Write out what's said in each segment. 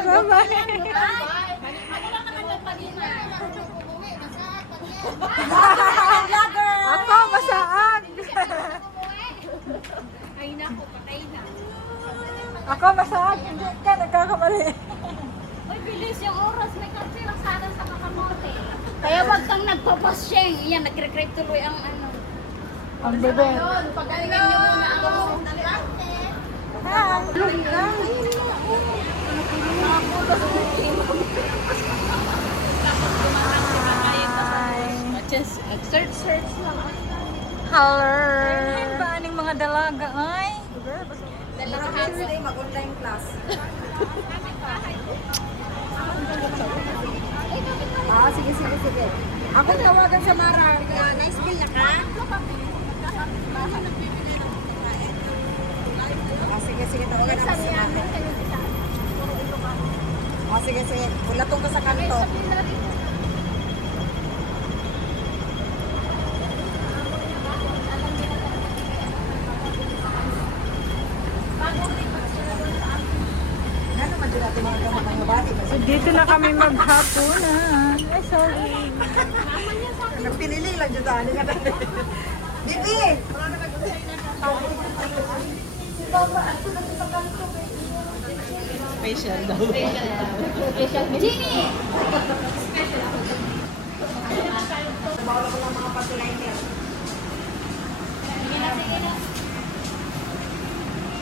Bye-bye. Ako, masaan. Ay nako, patay na. Ako, masaan. Hindi ka, nagkakamali. Uy, bilis yung oras. May kasi lang sana sa kakamote. Kaya wag kang nagpapasyeng. Yan, nagre-crave tuloy ang ano. Ang bebe. Pagalingan niyo muna ang Ha, look lang. Just search lang. Hello. Ayan ba aning mga dalaga ay? Tuesday, mag-online class. Sige. Ako tawagan sa Mara. Nice meal na ka? Sige. Tawagan ako sa Mara. Sige. Ulatong ka sa kanto. So, dito na kami maghapunan. Ay, sorry. Pinili lang dyan sa anin. Bibi! Special daw. Ginny! Bawal ako ng mga pati-liner.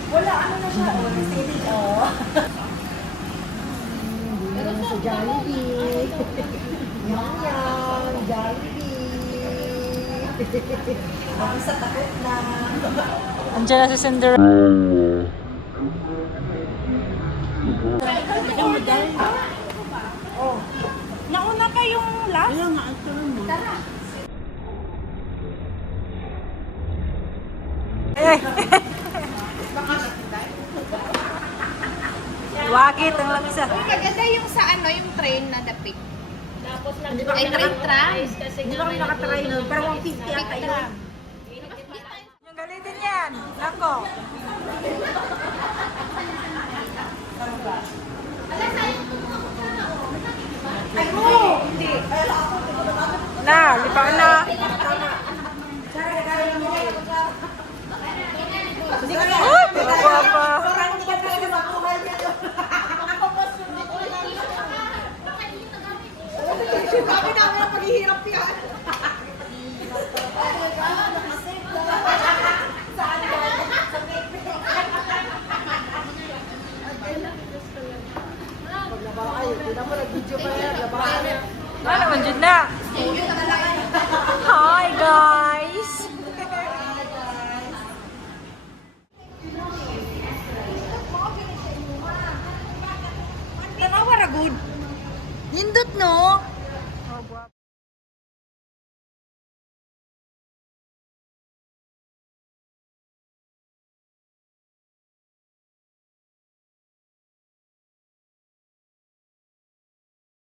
Wala, ano na siya? Sa Jollibee. Yan, Jollibee. Ako sa takot na. Andiyan na si Cinderella. Oh. Nauna kayong last? Ayaw nga, ang turn mo. Ay. Wakit ang lamisa. Maganda yung sa ano, yung train na dapit. Tapos ay train tram. Hindi ba kami nakatry nun? Pero 150 ata yun. Yung galitin yan. Nako. Ay, mo! Hindi. Na, lipaan na. Oh, papa. Parang hindi ka talaga makuha niya. Sabi namin ang paghihirap yan. Ay, hindi na mo nag-video pa yan. Ano, manjud na.